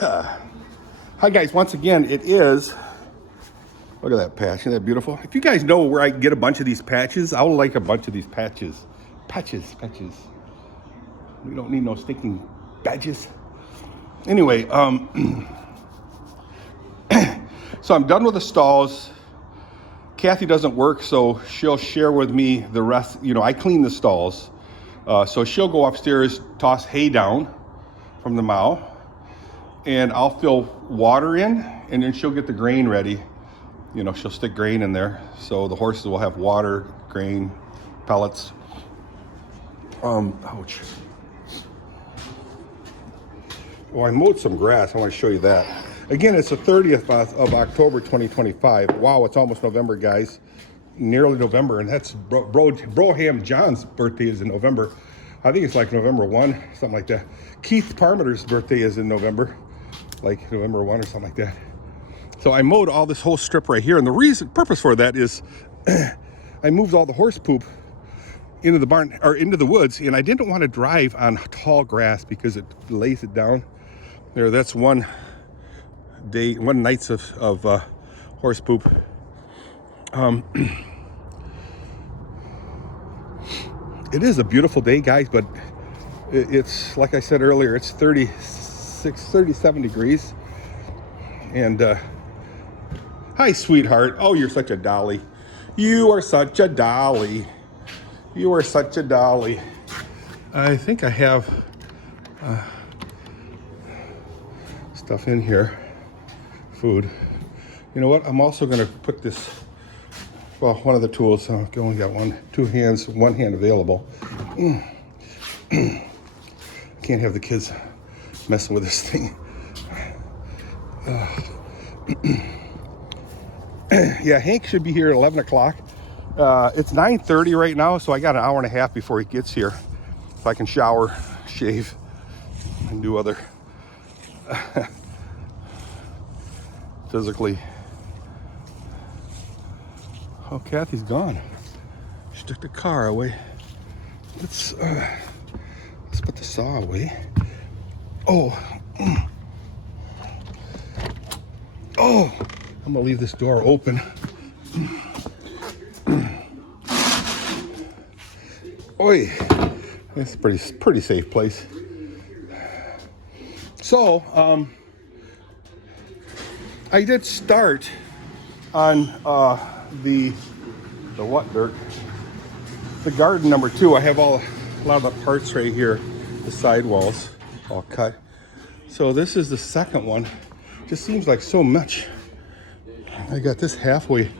Hi guys, once again, it is, look at that patch, isn't that beautiful? If you guys know where I can get a bunch of these patches, I would like a bunch of these patches. Patches. We don't need no stinking badges. Anyway, so I'm done with the stalls. Kathy doesn't work, so she'll share with me the rest. You know, I clean the stalls. So she'll go upstairs, toss hay down from the mow, and I'll fill water in, and then she'll get the grain ready. You know, she'll stick grain in there, so the horses will have water, grain, pellets. Ouch. Well, I mowed some grass. I want to show you that. Again, it's the 30th of October 2025. Wow, it's almost November, guys. Nearly November, and that's Broham John's birthday is in November. I think it's like November 1, something like that. Keith Parmiter's birthday is in November, like November 1 or something like that. So I mowed all this whole strip right here, and the purpose for that is I moved all the horse poop into the barn or into the woods, and I didn't want to drive on tall grass because it lays it down. There, that's one night's of horse poop. It is a beautiful day, guys, but it's like I said earlier, it's 37 degrees. And hi, sweetheart. Oh, you're such a dolly. You are such a dolly. You are such a dolly. I think I have stuff in here, food. You know what? I'm also going to put this. Well, one of the tools, I only got one hand available. Can't have the kids messing with this thing. Yeah, Hank should be here at 11 o'clock. It's 9:30 right now, so I got an hour and a half before he gets here. So I can shower, shave, and do other physically. Oh, Kathy's gone. She took the car away. Let's put the saw away. Oh, I'm gonna leave this door open. Oi, it's a pretty safe place. So, I did start on the what, Dirk? The garden number 2. I have a lot of the parts right here, the sidewalls all cut. So this is the second one. Just seems like so much. I got this halfway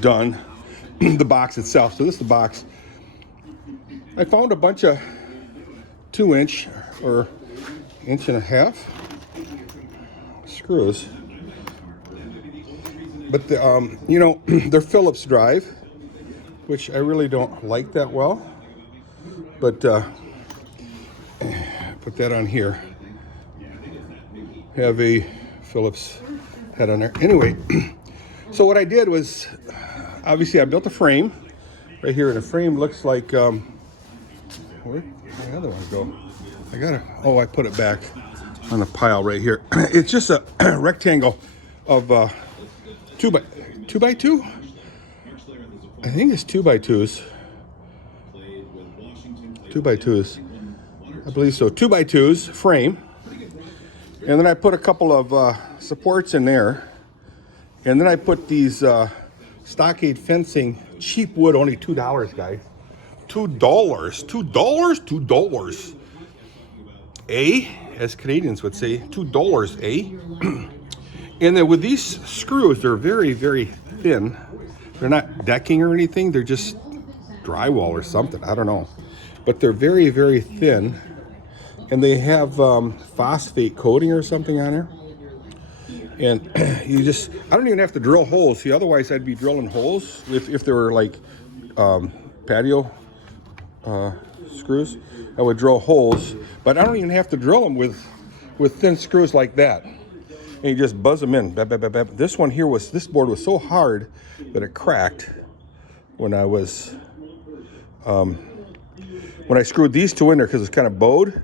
done, the box itself. So this is the box. I found a bunch of 2-inch or 1.5 inch screws. But the, you know, they're Phillips drive, which I really don't like that well. But put that on here. Have a Phillips head on there. Anyway, so what I did was, obviously I built a frame right here, and the frame looks like, where'd the other one go? I put it back on a pile right here. It's just a rectangle of 2 by 2. I think it's 2 by 2s. 2 by 2s. I believe so. 2 by 2s frame. And then I put a couple of supports in there. And then I put these stockade fencing, cheap wood, only $2, guys. $2. As Canadians would say, $2, And then with these screws, they're very, very thin. They're not decking or anything. They're just drywall or something. I don't know. But they're very, very thin. And they have phosphate coating or something on there. And I don't even have to drill holes. See, otherwise I'd be drilling holes if they were like patio screws. I would drill holes. But I don't even have to drill them with thin screws like that. And you just buzz them in. Bap, bap, bap, bap. This board was so hard that it cracked when I was when I screwed these two in there because it's kind of bowed.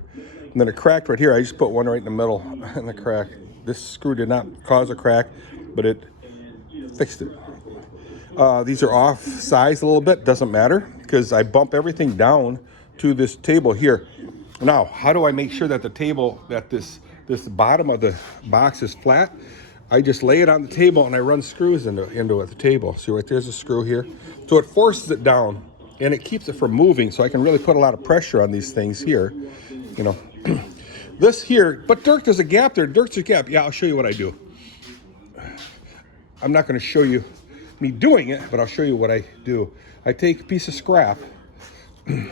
And then it cracked right here. I just put one right in the middle and the crack. This screw did not cause a crack, but it fixed it. These are off size a little bit, doesn't matter, because I bump everything down to this table here. Now, how do I make sure that the table, that this bottom of the box is flat? I just lay it on the table and I run screws into it, the table. See right there's a screw here. So it forces it down and it keeps it from moving, so I can really put a lot of pressure on these things here, you know. This here, but Dirk, there's a gap there. Dirk's a gap. Yeah, I'll show you what I do. I'm not going to show you me doing it, but I'll show you what I do. I take a piece of scrap,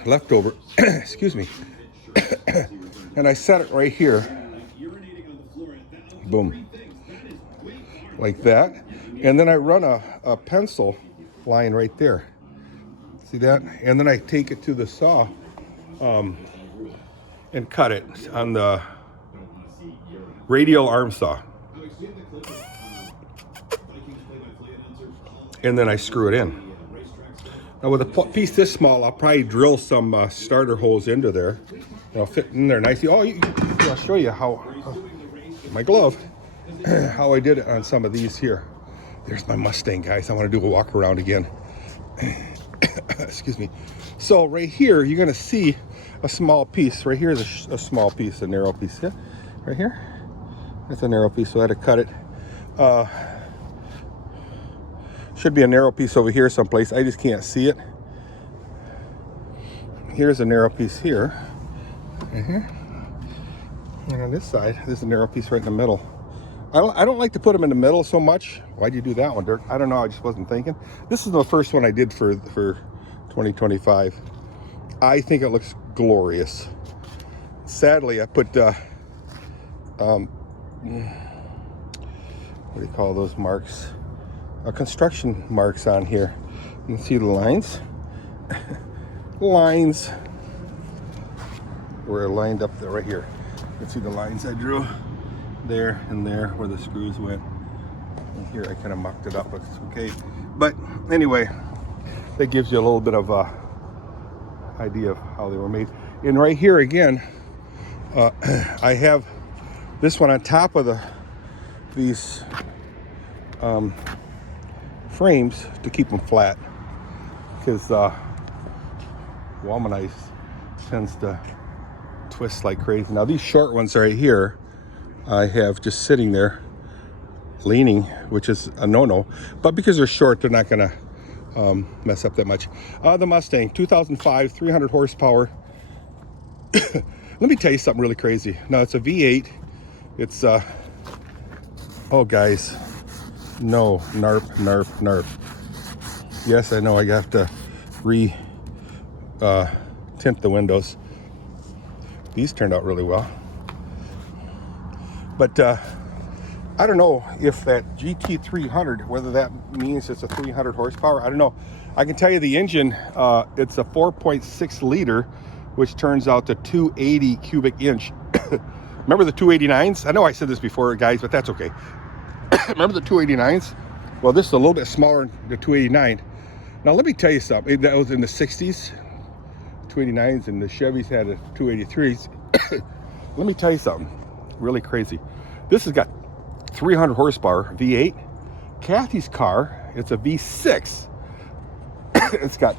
leftover, excuse me, and I set it right here. Boom. Like that. And then I run a pencil line right there. See that? And then I take it to the saw and cut it on the radial arm saw. And then I screw it in. Now with a piece this small, I'll probably drill some starter holes into there. It'll fit in there nicely. Oh, I'll show you how, my glove, how I did it on some of these here. There's my Mustang, guys. I want to do a walk around again. Excuse me. So right here, you're going to see a small piece. Right here is a small piece, a narrow piece. Yeah, right here. That's a narrow piece, so I had to cut it. Should be a narrow piece over here someplace. I just can't see it. Here's a narrow piece here. Right here. And on this side, there's a narrow piece right in the middle. I don't like to put them in the middle so much. Why'd you do that one, Dirk? I don't know. I just wasn't thinking. This is the first one I did for 2025. I think it looks glorious. Sadly, I put what do you call those marks? Construction marks on here. You can see the lines. Lines. We're lined up there right here. You can see the lines I drew there and there where the screws went. And here I kind of mucked it up, but it's okay. But anyway, that gives you a little bit of a idea of how they were made. And right here again, I have this one on top of these frames to keep them flat, because Womanize tends to twist like crazy. Now these short ones right here, I have just sitting there leaning, which is a no-no, but because they're short, they're not gonna mess up that much. The Mustang 2005, 300 horsepower. Let me tell you something really crazy. Now it's a V8. It's oh guys, no, narp. Yes, I know I have to tint the windows. These turned out really well. But I don't know if that GT300, whether that means it's a 300 horsepower, I don't know. I can tell you the engine, it's a 4.6 liter, which turns out to 280 cubic inch. Remember the 289s? I know I said this before, guys, but that's okay. Remember the 289s? Well, this is a little bit smaller than the 289. Now, let me tell you something. That was in the 60s, 289s, and the Chevys had a 283s. Let me tell you something really crazy. This has got 300 horsepower, V8. Kathy's car, it's a V6. It's got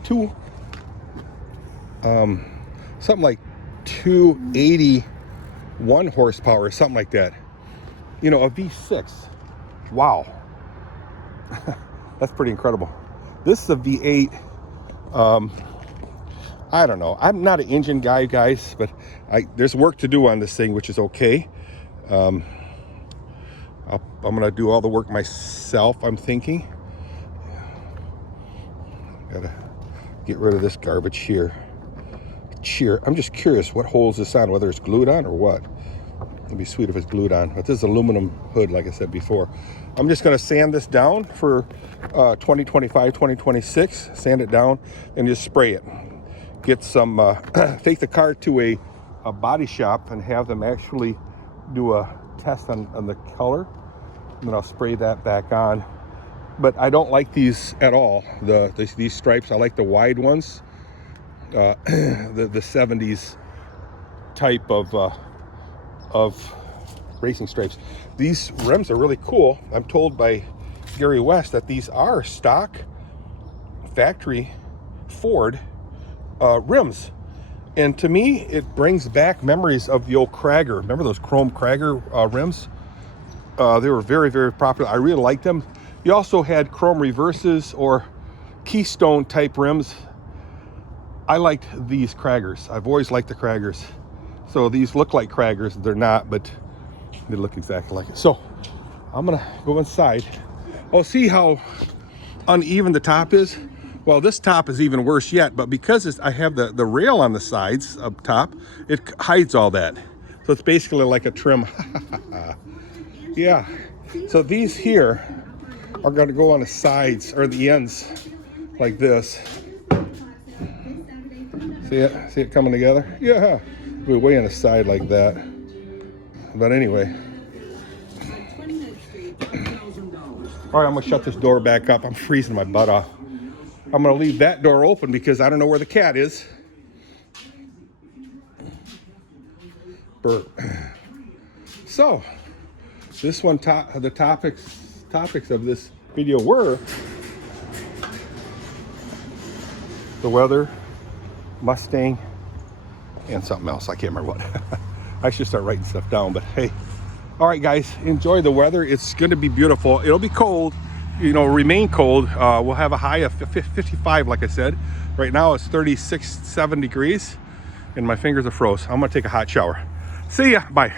something like 281 horsepower, something like that. You know, a V6. Wow. That's pretty incredible. This is a V8. I don't know. I'm not an engine guy, guys, but there's work to do on this thing, which is okay. I'm gonna do all the work myself, I'm thinking. Gotta get rid of this garbage here. I'm just curious what holds this on, whether it's glued on or what. It'd be sweet if it's glued on, but this is aluminum hood, like I said before. I'm just gonna sand this down for 2025, 2026, sand it down and just spray it. Get some, take the car to a body shop and have them actually do a test on the color. And then I'll spray that back on. But I don't like these at all, these stripes. I like the wide ones, the 70s type of of racing stripes. These rims are really cool. I'm told by Gary West that these are stock factory Ford rims. And to me, it brings back memories of the old Krager. Remember those chrome Krager rims? They were very, very popular. I really liked them. You also had chrome reverses or Keystone type rims. I liked these Kragers. I've always liked the Kragers. So these look like Kragers. They're not, but they look exactly like it. So I'm gonna go inside. Oh, see how uneven the top is? Well, this top is even worse yet, but because I have the rail on the sides up top, it hides all that. So it's basically like a trim. Yeah. So these here are going to go on the sides or the ends like this. See it? See it coming together? Yeah. We're way on the side like that. But anyway. All right, I'm going to shut this door back up. I'm freezing my butt off. I'm going to leave that door open because I don't know where the cat is. Bert. So, this one, the topics of this video were the weather, Mustang, and something else. I can't remember what. I should start writing stuff down, but hey. All right, guys, enjoy the weather. It's going to be beautiful. It'll be cold, you know, remain cold. We'll have a high of 55, like I said. Right now it's 36, 7 degrees, and my fingers are froze. I'm going to take a hot shower. See ya. Bye.